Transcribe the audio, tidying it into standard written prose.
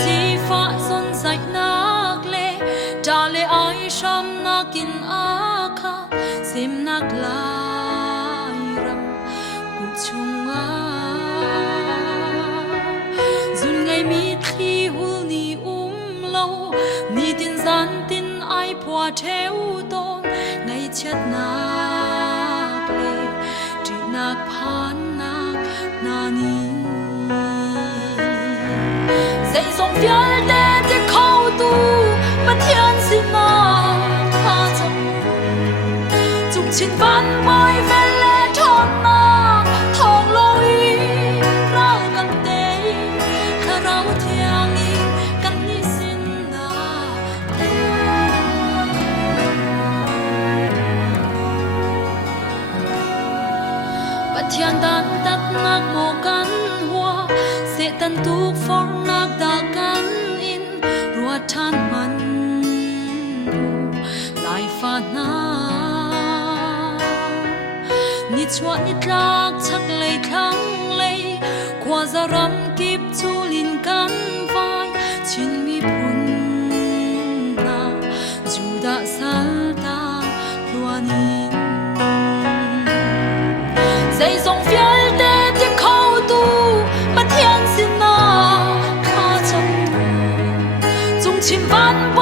si pha son zai nak le ta le ai sham nakin akha sim nak lai ram kun chunga zun ngai mi thi hul ni lo ni tin zan tin ai phwa theo ton ngai chat nak le tri nak phan nak na ni dây sông phía tê tê khâu tu bất thiên xin na tha chậm dùng chín văn mai về lệ thon na thong lối rau gần tê khá rau thiang y căn ni xin na bất thiên tan tắt nak mô căn hoa sẽ tan tuk phong nak da kan in ruột than man lại pha na ni chua ni tlak chak lei thang lei kwa zaram kip chu lin kan vai chin mi phun na ju da sal ta luanin dây dòng phía tê tê khâu tu bất thiên xin na kha chậm dùng chim văn